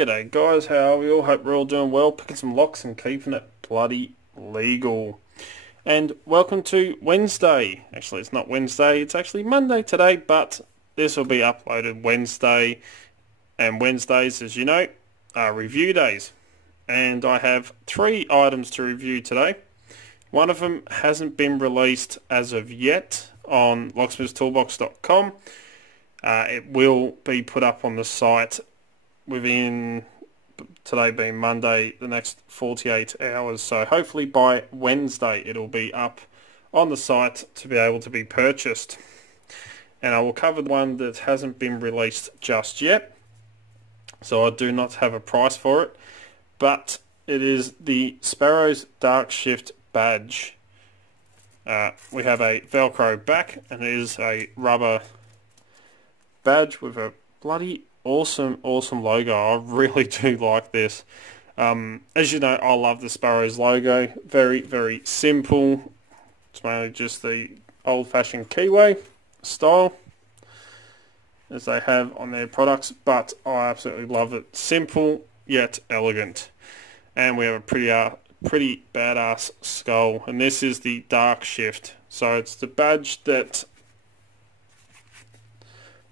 G'day guys, how are we all? Hope we're all doing well, picking some locks and keeping it bloody legal. And welcome to Wednesday. Actually, it's not Wednesday, it's actually Monday today, but this will be uploaded Wednesday. And Wednesdays, as you know, are review days. And I have 3 items to review today. One of them hasn't been released as of yet on locksmithstoolbox.com. It will be put up on the site within, today being Monday, the next 48 hours. So hopefully by Wednesday it'll be up on the site to be able to be purchased. And I will cover the one that hasn't been released just yet. So I do not have a price for it. But it is the Sparrows Dark Shift badge. We have a Velcro back and it is a rubber badge with a bloody awesome logo. I really do like this. As you know, I love the Sparrows logo. Very simple. It's mainly just the old-fashioned keyway style as they have on their products, but I absolutely love it. Simple yet elegant. And we have a pretty badass skull, and this is the Dark Shift. So it's the badge that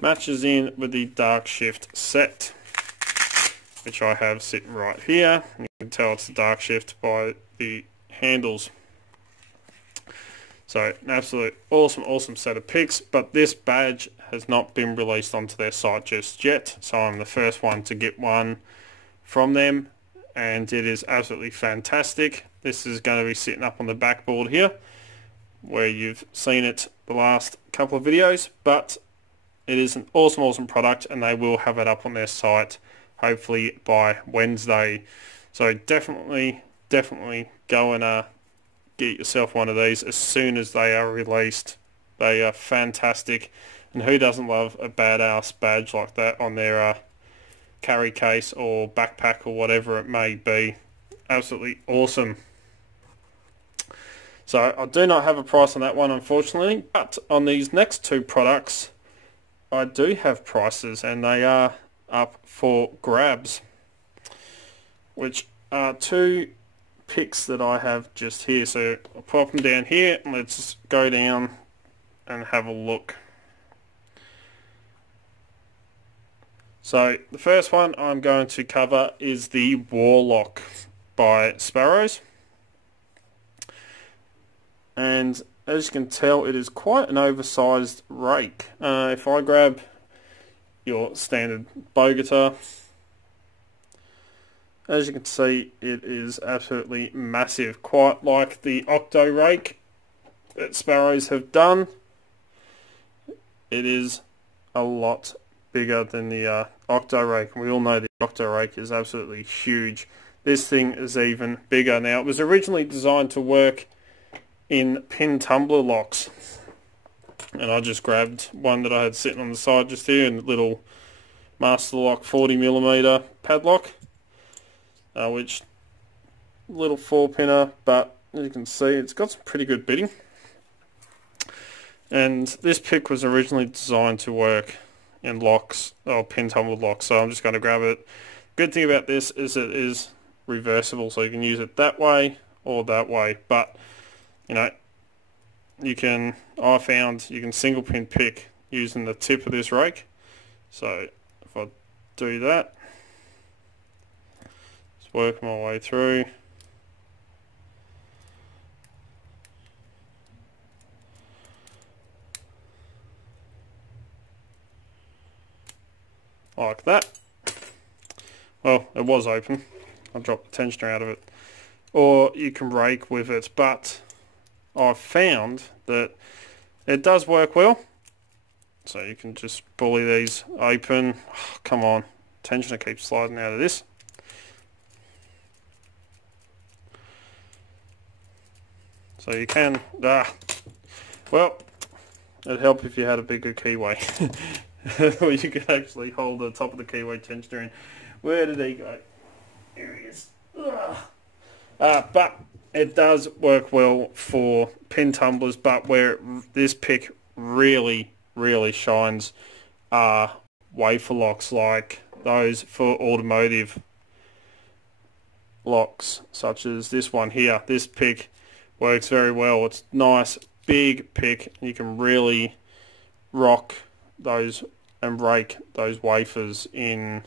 matches in with the Dark Shift set, which I have sitting right here. You can tell it's the Dark Shift by the handles. So an absolute awesome set of picks, but this badge has not been released onto their site just yet, so I'm the first one to get one from them, and it is absolutely fantastic. This is going to be sitting up on the backboard here, where you've seen it the last couple of videos, but it is an awesome product, and they will have it up on their site hopefully by Wednesday. So definitely go and get yourself one of these as soon as they are released. They are fantastic, and who doesn't love a badass badge like that on their carry case or backpack or whatever it may be. Absolutely awesome. So I do not have a price on that one, unfortunately, but on these next 2 products I do have prices, and they are up for grabs, which are 2 picks that I have just here. So I'll pop them down here and let's go down and have a look. So the first one I'm going to cover is the Warlock by Sparrows, and as you can tell, it is quite an oversized rake. If I grab your standard bow guitar, as you can see, it is absolutely massive, quite like the Octo rake that Sparrows have done. It is a lot bigger than the Octo rake. We all know the Octo rake is absolutely huge. This thing is even bigger. Now, it was originally designed to work in pin tumbler locks, and I just grabbed one that I had sitting on the side just here, and a little Master Lock 40mm padlock, which little 4-pinner, but as you can see, it's got some pretty good bitting. And this pick was originally designed to work in locks, or pin tumbler locks, so I'm just going to grab it. Good thing about this is it is reversible, so you can use it that way or that way, but you know, I found you can single pin pick using the tip of this rake. So if I do that, just work my way through. Like that. Well, it was open. I dropped the tensioner out of it. Or you can rake with it, but I've found that it does work well. So you can just bully these open. Oh, come on, tensioner keeps sliding out of this. So you can, well, it'd help if you had a bigger keyway. Or you could actually hold the top of the keyway tensioner in. Where did he go? There he is. But it does work well for pin tumblers, but where this pick really shines are wafer locks like those for automotive locks, such as this one here. This pick works very well. It's nice, big pick. You can really rock those and rake those wafers in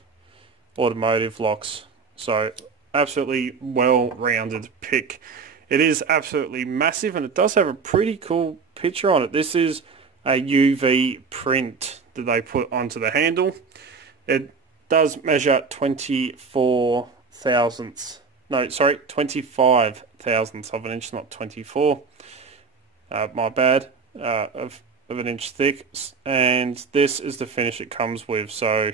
automotive locks. So absolutely well-rounded pick. It is absolutely massive, and it does have a pretty cool picture on it. This is a UV print that they put onto the handle. It does measure 25 thousandths of an inch, not 24. My bad. Of an inch thick, and this is the finish it comes with. So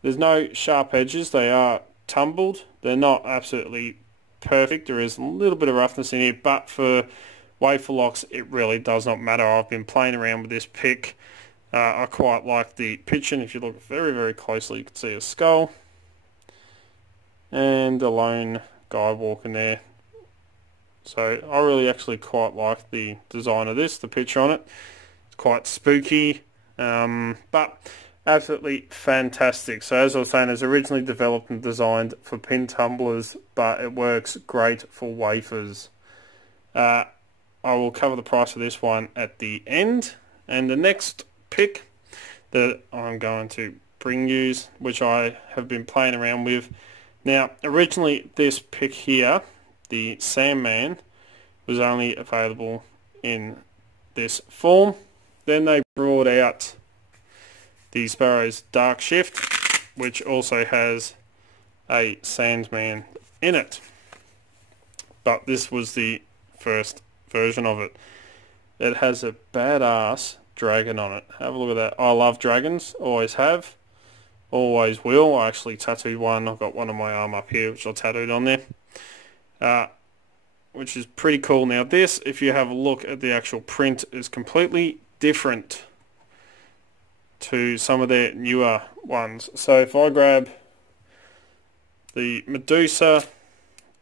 there's no sharp edges. They are tumbled. They're not absolutely perfect. There is a little bit of roughness in here, but for wafer locks it really does not matter. I've been playing around with this pick. I quite like the pitching. If you look very, very closely, you can see a skull and a lone guy walking there. So I really actually quite like the design of this, the picture on it. It's quite spooky, but absolutely fantastic. So as I was saying, it's originally developed and designed for pin tumblers, but it works great for wafers. I will cover the price of this one at the end. And the next pick that I'm going to bring you, which I have been playing around with. Now, originally this pick here, the Sandman, was only available in this form. Then they brought out the Sparrows Dark Shift, which also has a Sandman in it. But this was the first version of it. It has a badass dragon on it. Have a look at that. I love dragons, always have, always will. I actually tattooed one. I've got one on my arm up here, which I tattooed on there. Which is pretty cool. Now this, if you have a look at the actual print, is completely different to some of their newer ones. So if I grab the Medusa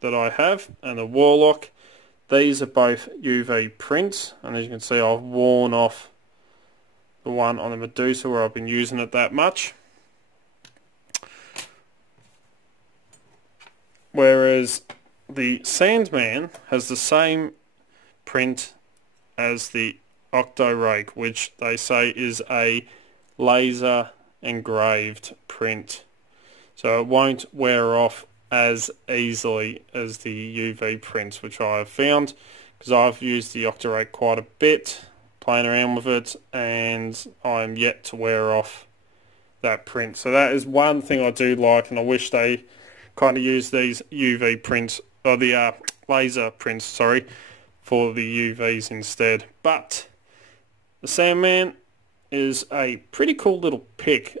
that I have and the Warlock, these are both UV prints, and as you can see, I've worn off the one on the Medusa where I've been using it that much. Whereas the Sandman has the same print as the Octo Rake, which they say is a laser engraved print. So it won't wear off as easily as the UV prints, which I have found, because I've used the Octo Rake quite a bit, playing around with it, and I'm yet to wear off that print. So that is one thing I do like, and I wish they kind of use these UV prints, or the laser prints, sorry, for the UVs instead. But the Sandman is a pretty cool little pick.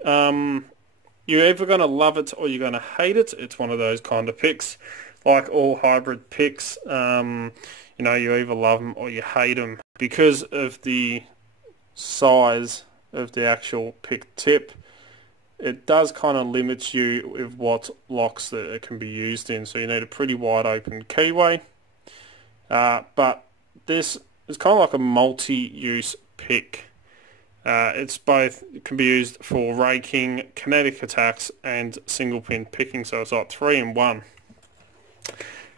You're either going to love it or you're going to hate it. It's one of those kind of picks. Like all hybrid picks, you know, you either love them or you hate them. Because of the size of the actual pick tip, it does kind of limit you with what locks that it can be used in. So you need a pretty wide open keyway. But this is kind of like a multi-use pick. It's both, it can be used for raking, kinetic attacks, and single pin picking, so it's like 3 in 1.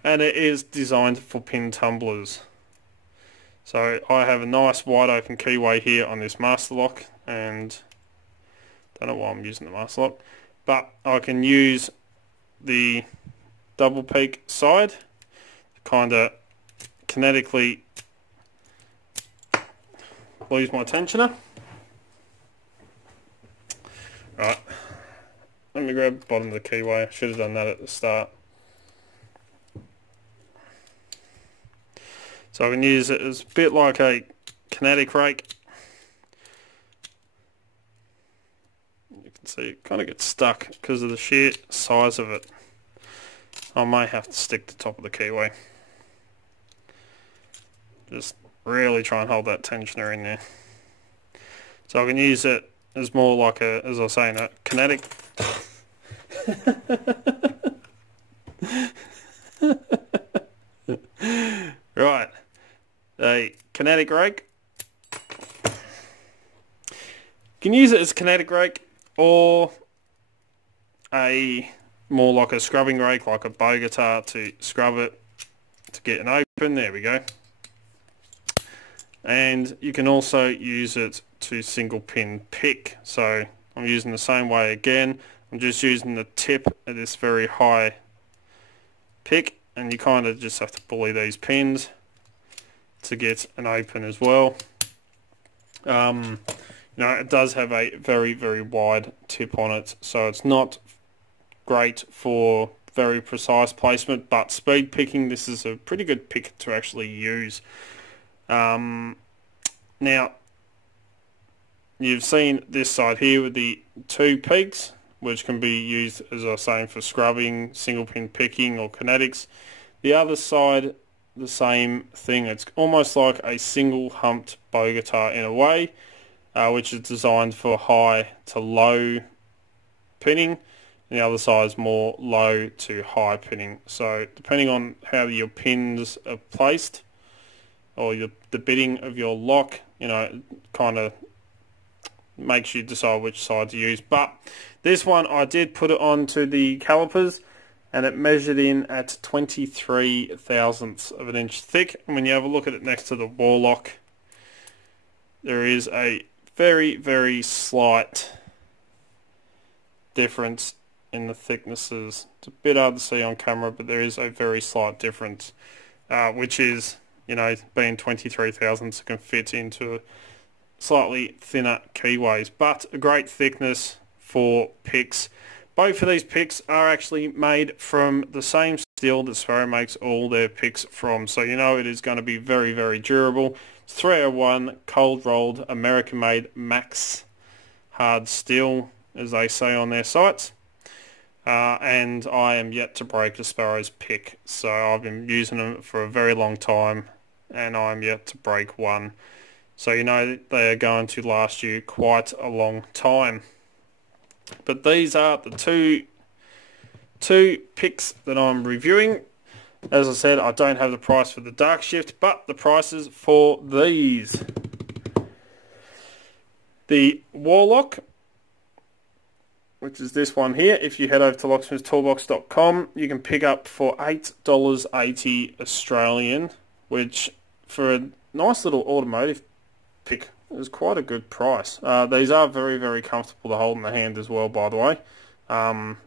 And it is designed for pin tumblers. So I have a nice wide open keyway here on this master lock, and don't know why I'm using the master lock, but I can use the double peak side to kind of kinetically lose my tensioner. Right, let me grab the bottom of the keyway. I should have done that at the start. So I can use it as a bit like a kinetic rake. You can see it kind of gets stuck because of the sheer size of it. I may have to stick the top of the keyway. Just really try and hold that tensioner in there. So I can use it as more like a, as I was saying, a kinetic. Right, a kinetic rake. You can use it as a kinetic rake, or a more like a scrubbing rake, like a bow guitar, to scrub it to get it open. There we go. And you can also use it to single pin pick. So I'm using the same way again. I'm just using the tip of this very high pick, and you kind of just have to bully these pins to get an open as well. You know, it does have a very, very wide tip on it, so it's not great for very precise placement, but speed picking, this is a pretty good pick to actually use. Now, you've seen this side here with the two peaks, which can be used, as I was saying, for scrubbing, single pin picking, or kinetics. The other side, the same thing. It's almost like a single humped bow guitar in a way, which is designed for high to low pinning. And the other side is more low to high pinning. So depending on how your pins are placed, or the bitting of your lock, you know, it kind of makes you decide which side to use. But this one, I did put it onto the calipers, and it measured in at 23 thousandths of an inch thick. And when you have a look at it next to the Warlock, there is a very, very slight difference in the thicknesses. It's a bit hard to see on camera, but there is a very slight difference, which is, you know, being 23 thousandths, it can fit into slightly thinner keyways, but a great thickness for picks. Both of these picks are actually made from the same steel that Sparrow makes all their picks from, so you know it is going to be very, very durable. It's 301 cold rolled American made max hard steel, as they say on their sites. And I am yet to break a Sparrow's pick, so I've been using them for a very long time, and I'm yet to break one. So you know they are going to last you quite a long time. But these are the two picks that I'm reviewing. As I said, I don't have the price for the Dark Shift, but the prices for these. The Warlock, which is this one here, if you head over to locksmithtoolbox.com, you can pick up for $8.80 Australian, which for a nice little automotive pick is quite a good price. These are very, very comfortable to hold in the hand as well, by the way. In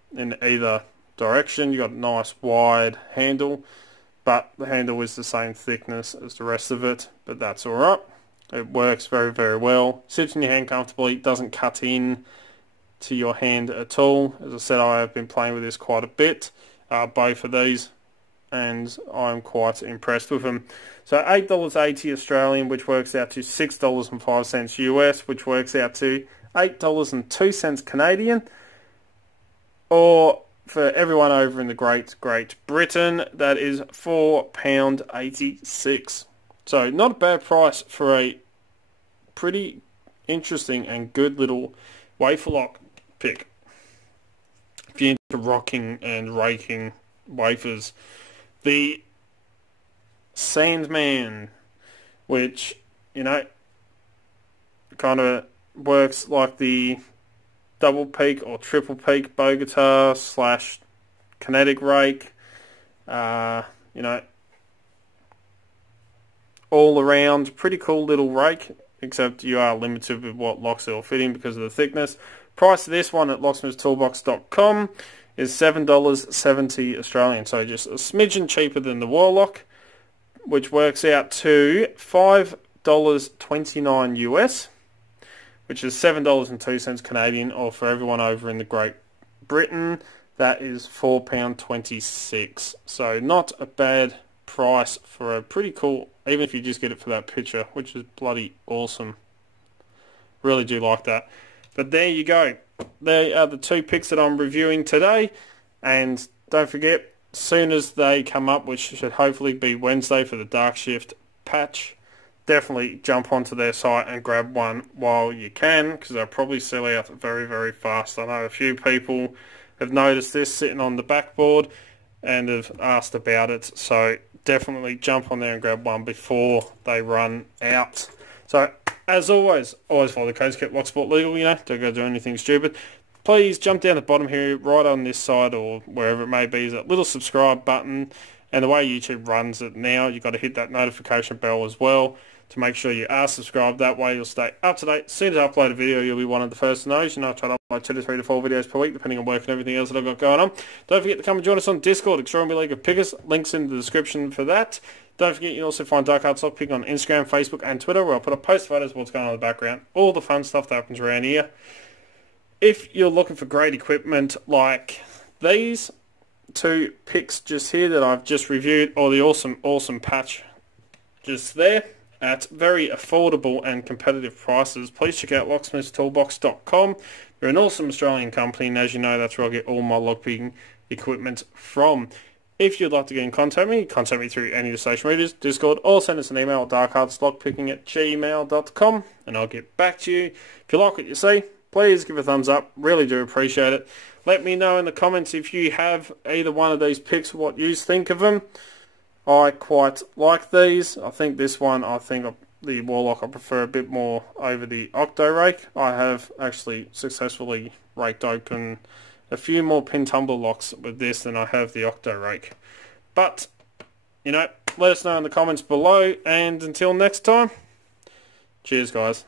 either direction, you got a nice wide handle, but the handle is the same thickness as the rest of it, but that's alright. It works very, very well. Sits in your hand comfortably, doesn't cut in to your hand at all. As I said, I have been playing with this quite a bit, both of these, and I'm quite impressed with them. So $8.80 Australian, which works out to $6.05 US, which works out to $8.02 Canadian, or for everyone over in the Great Britain, that is £4.86. So not a bad price for a pretty interesting and good little wafer lock pick. If you're into rocking and raking wafers. The Sandman, which, you know, kind of works like the double peak or triple peak bow guitar slash kinetic rake, you know, all around pretty cool little rake, except you are limited with what locks it will fit in because of the thickness. Price of this one at locksmithtoolbox.com is $7.70 Australian, so just a smidgen cheaper than the Warlock, which works out to $5.29 US, which is $7.02 Canadian, or for everyone over in the Great Britain, that is £4.26. So not a bad price for a pretty cool, even if you just get it for that picture, which is bloody awesome. Really do like that. But there you go. They are the two picks that I'm reviewing today, and don't forget, as soon as they come up, which should hopefully be Wednesday for the Dark Shift patch, definitely jump onto their site and grab one while you can, because they'll probably sell out very, very fast. I know a few people have noticed this sitting on the backboard and have asked about it, so definitely jump on there and grab one before they run out. So, as always follow the codes, keep Locksport legal, you know, don't go do anything stupid. please jump down the bottom here, right on this side or wherever it may be, is that little subscribe button. And the way YouTube runs it now, you've got to hit that notification bell as well to make sure you are subscribed. That way you'll stay up to date. As soon as I upload a video, you'll be one of the first to know. You know, I try to upload 2 to 3 to 4 videos per week, depending on work and everything else that I've got going on. Don't forget to come and join us on Discord, Extraordinary League of Pickers. Links in the description for that. Don't forget you can also find Dark Arts Lockpicking on Instagram, Facebook and Twitter, where I'll put up post photos of what's going on in the background. All the fun stuff that happens around here. If you're looking for great equipment like these 2 picks just here that I've just reviewed, or the awesome patch just there, at very affordable and competitive prices, please check out locksmithstoolbox.com. They're an awesome Australian company, and as you know, that's where I get all my lockpicking equipment from. If you'd like to get in contact with me, contact me through any of the social medias, Discord, or send us an email at darkartslockpicking@gmail.com, and I'll get back to you. If you like what you see, please give a thumbs up. Really do appreciate it. Let me know in the comments if you have either one of these picks, what you think of them. I quite like these. I think this one, the Warlock I prefer a bit more over the Octo Rake. I have actually successfully raked open a few more pin tumbler locks with this than I have the Octo Rake. But, you know, let us know in the comments below, and until next time, cheers guys.